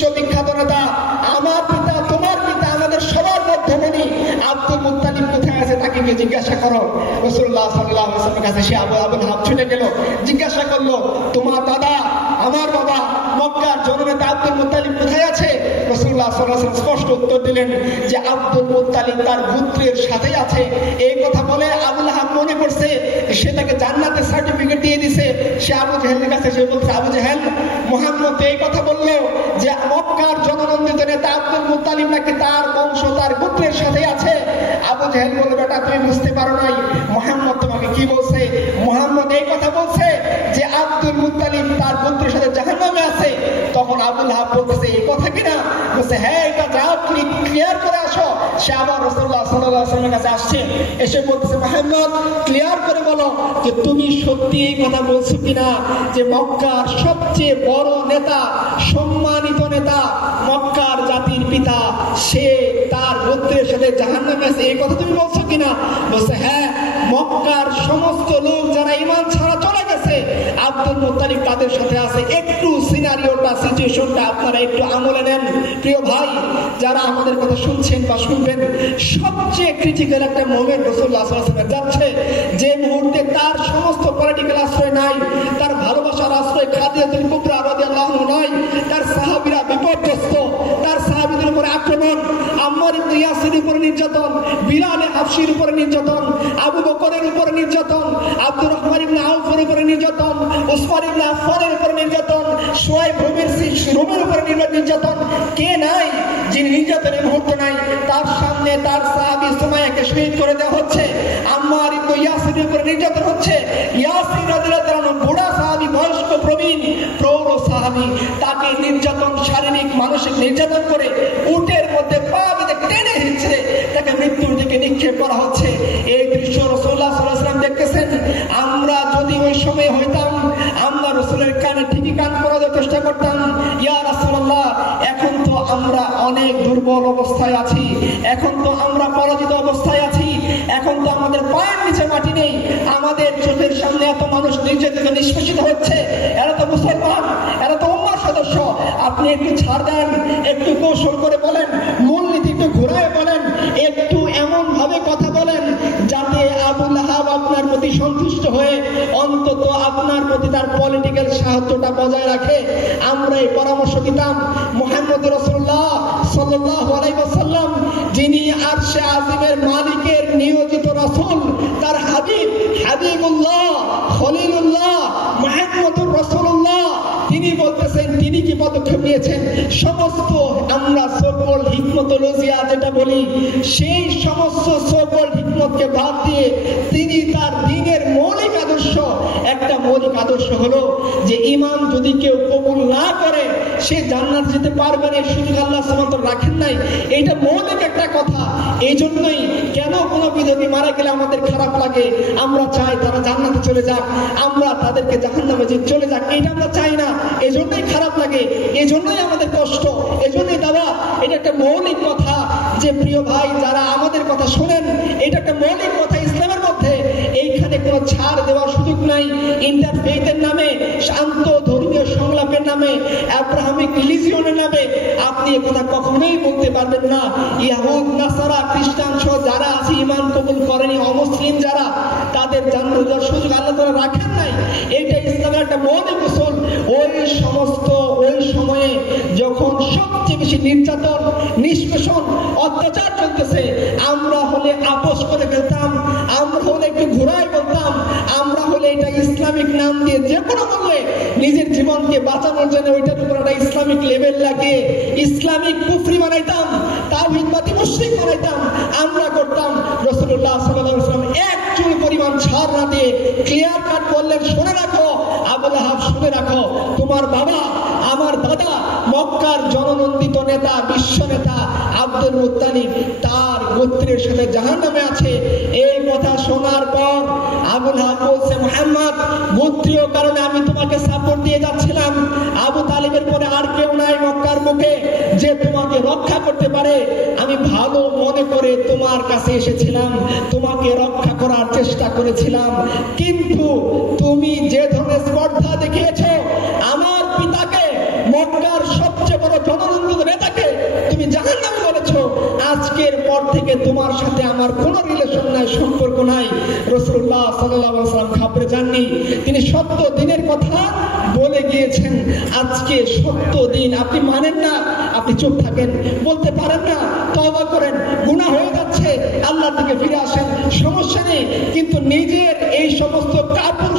বিশ্ববিখ্যাত নেতা, আমার পিতা, তোমার পিতা, আমাদের সবার মধ্যমণি আব্দুল মুত্তালিব কোথায় আছে, তাকে গিয়ে জিজ্ঞাসা করো। রাসূলুল্লাহ সাল্লাল্লাহু আলাইহি ওয়াসাল্লামের কাছে সে আবুল হাব ছুটে গেল, জিজ্ঞাসা করলো, তোমার দাদা, আমার বাবা, মক্কার জননেতা আব্দুল মুত্তালিব কোথায় আছে? রাসূলুল্লাহ সাল্লাল্লাহু আলাইহি ওয়াসাল্লাম স্পষ্ট উত্তর দিলেন যে আব্দুল মুত্তালিব তার পুত্রের সাথেই আছে। এই কথা বলে আবুল হাব মনে করছে সে তাকে জান্নাতের সার্টিফিকেট দিয়ে দিছে। সে আবু জাহেলের কাছে সে বলছে, আবু জাহেল, মুহাম্মদ এই কথা বললো যে মক্কার জননন্দিত নেতা আব্দুল মুত্তালিব নাকি তার বংশ তার পুত্রের সাথেই আছে। আবু জাহেল বলে, বেটা তুমি বুঝতে পারো নাই, মুহাম্মদ তোমাকে কি বলছে? মুহাম্মদ এই কথা বলছে যে আব্দুল মুত্তালিব তার পুত্রের সাথে জাহান্নামে আছে। তখন আবুল হাব বলতেছে, এই কথা কিনা? বলছে, হ্যাঁ, এটা যাও ক্লিয়ার করে আসো। সে আবার রাসূলুল্লাহ সাল্লাল্লাহু আলাইহি ওয়াসাল্লামের কাছে আসছে, এসে বলতেছে, মুহাম্মদ ক্লিয়ার করে বলো যে তুমি সত্যি এই কথা বলছো কিনা যে মক্কার সবচেয়ে বড় নেতা, সম্মানিত নেতা, মক্কার জাতির পিতা, সে তার পুত্রের সাথে জাহান্নামে আছে, এই কথা তুমি বলছো কিনা? বলছে, হ্যাঁ, মক্কার সমস্ত লোক যারা ঈমান ছাড়া চলে গেছে আব্দুল মুত্তালিব তাদের সাথে আছে। একটু সিনারিওটা, সিচুয়েশনটা আপনারা একটু আমলে নেন। প্রিয় ভাই, যারা আমাদের কথা শুনছেন বা শুনবেন, সবচেয়ে ক্রিটিক্যাল একটা মোমেন্ট রাসূলুল্লাহ সাল্লাল্লাহু আলাইহি ওয়াসাল্লাম যাচ্ছে, যে মুহূর্তে তার সমস্ত পলিটিক্যাল আশ্রয় নাই, তার ভালোবাসার আশ্রয় খাদিজাতুল কুবরা রাদিয়াল্লাহু আনহা নাই, তার সাহাবীরা বিপর্যস্ত, তার সাহাবীদের উপরে আক্রমণ, আম্মার ইবনে ইয়াসিরের উপরে নির্যাতন, বিলাল হাবশির উপরে নির্যাতন, আবু বকরের উপরে নির্যাতন, আব্দুর রহমান ইবনে আউফের উপরে নির্যাতন, উসমান ইবনে আফফানের উপরে নির্যাতন, শুআইব রুমের উপরে নির্যাতন। কে নাই যিনি নির্যাতনের মুহূর্ত নাই? তার সামনে তার সাহাবী সুমাইয়াকে শহীদ করে দেওয়া হচ্ছে, আম্মার ইবনে ইয়াসিরের উপরে নির্যাতন হচ্ছে, ইয়াসির রাদিয়াল্লাহু আনহু বুড়া সাহাবী, বয়স্ক প্রবীণ প্রৌঢ় সাহাবী, তাকে নির্যাতন, শারীরিক মানসিক নির্যাতন করে উটের মধ্যে পা বেঁধে টেনে হিঁচড়ে তাকে মৃত্যুর দিকে নিক্ষেপ করা হচ্ছে। এই দৃশ্য রাসূলুল্লাহ সাল্লাল্লাহু আলাইহি ওয়াসাল্লাম দেখতেছেন। আমরা যদি ওই সময় হইতাম, আমরা রাসূলের কানে ঠিকই কান পরানোর চেষ্টা করতাম, ইয়া রাসূলুল্লাহ, এখন তো আমরা অনেক দুর্বল অবস্থায় আছি, এখন তো আমরা পরাজিত অবস্থায় আছি, এখন তো আমাদের পায়ের নিচে মাটি নেই, আমাদের চোখের সামনে এত মানুষ নির্যাতিত নিষ্পেষিত হচ্ছে, এরা তো মুসলমান, এরা তো উম্মাহর সদস্য, আপনি একটু ছাড় দেন, একটু কৌশল করে বলেন, মূলনীতি একটু ঘুরায় বলেন, একটু এমন ভাবে কথা বলেন যাতে আবু লাহাব আপনার প্রতি সন্তুষ্ট হয়ে অন্তত আপনার প্রতি তার পলিটিক্যাল সাহায্যটা বজায় রাখে। আমরা এই পরামর্শ দিতাম। মুহাম্মদ রাসূলুল্লাহ সাল্লাল্লাহু আলাইহি ওয়াসাল্লাম, যিনি আরশে আজিমের মালিকের নিয়োজিত রাসূল, তার হাবিবুল্লাহ, খলিলুল্লাহ, মুহাম্মদুর রাসূলুল্লাহ, তিনি বলতেছেন, তিনি কি পদক্ষেপ নিয়েছেন? সমস্ত আমরা সোকল হিকমতোলজিয়া যেটা বলি, সেই সমস্ত সোকল হিকমতকে বাদ দিয়ে তিনি তার দ্বীনের মৌলিক আদর্শ, একটা মৌলিক আদর্শ হলো যে ঈমান যদি কেউ কবুল না করে সে জান্নাত যেতে পারবে না, সুযোগ আল্লাহ সুবহানাহু ওয়া তাআলা রাখেন নাই। এইটা মৌলিক একটা কথা। এই জন্যই কেন কোনো বিধর্মী মারা গেলে আমাদের খারাপ লাগে, আমরা চাই তারা জান্নাতে চলে যাক, আমরা তাদেরকে জাহান্নামে চলে যাক, এটা আমরা চাই না। এই জন্যই খারাপ লাগে, এই জন্যই আমাদের কষ্ট, এই জন্যই দাওয়া। এটা একটা মৌলিক কথা যে প্রিয় ভাই যারা আমাদের কথা শোনেন, এটা একটা মৌলিক কথা ইসলামের মধ্যে। এইখানে কোনো ছাড় দেওয়ার সুযোগ নাই। ইন্টারফেইথের নামে, শান্ত ধর্মীয় সংলাপের নামে, আব্রাহামিক রিলিজিয়নের নামে আপনি এ কথা কখনোই বলতে পারবেন না। ইহুদ, নাসারা, খ্রিস্টান সহ যারা আছে ঈমান কবুল করেনি, অমুসলিম যারা, তাদের জান্নাত যাওয়ার সুযোগ আল্লাহ তাআলা রাখেন নাই। এটা ইসলামের একটা মৌলিক উসুল। ওই সময়ে যখন সবচেয়ে বেশি নির্যাতন, নিষ্পেষণ, অত্যাচার চলতেছে, আমরা হলে আপোষ করে ফেলতাম, আমরা হলে একটু ঘুরাই বলতাম, আমরা হলে এটা ইসলামিক নাম দিয়ে যে কোনো মূল্যে নিজের জীবনকে বাঁচানোর জন্য ওইটার উপর একটা ইসলামিক লেভেল লাগিয়ে ইসলামিক কুফরি বানাইতাম, তাওহীদবাদী মুশরিক বানাইতাম, আমরা করতাম। রাসূলুল্লাহ সাল্লাল্লাহু আলাইহি ওয়াসাল্লাম এক চুল পরিমাণ ছাড় না দিয়ে ক্লিয়ার কাট বললেন, শুনে রাখো আবু লাহাব, শুনে রাখো, তোমার বাবা, আমার দাদা, মক্কার জননন্দিত নেতা, বিশ্ব নেতা আব্দুল মুত্তালিব তার গোত্রের সাথে জাহান্নামে আছে। এই কথা শোনার পর আবু লাহাব বলছে, মুহাম্মদ, গোত্রীয় কারণে আমি তোমাকে সাপোর্ট দিয়ে যাচ্ছিলাম, আবু তালিবের পরে আর কেউ নাই মক্কার মুখে যে তোমাকে রক্ষা করতে পারে, আমি ভালো মনে করে তোমার কাছে এসেছিলাম, তোমাকে রক্ষা করার চেষ্টা করেছিলাম, কিন্তু তুমি যে ধরনের স্পর্ধা দেখিয়েছ, আমার পিতাকে মক্কার সবচেয়ে বড় জননন্দিত জাহান্নামে বলেছো, আজকের পর থেকে তোমার সাথে আমার কোনো রিলেশন নাই, সম্পর্ক নাই। রাসূলুল্লাহ সাল্লাল্লাহু আলাইহি ওয়াসাল্লাম ঘাবড়ে যাননি, তিনি সত্য দিনের কথা বলে গিয়েছেন। আজকে সত্য দিন আপনি মানেন না, আপনি চুপ থাকেন, বলতে পারেন না, তওবা করেন, গুনাহ হয়ে যাচ্ছে, আল্লাহর দিকে ফিরে আসেন, সমস্যা নেই। কিন্তু নিজের এই সমস্ত কাপড়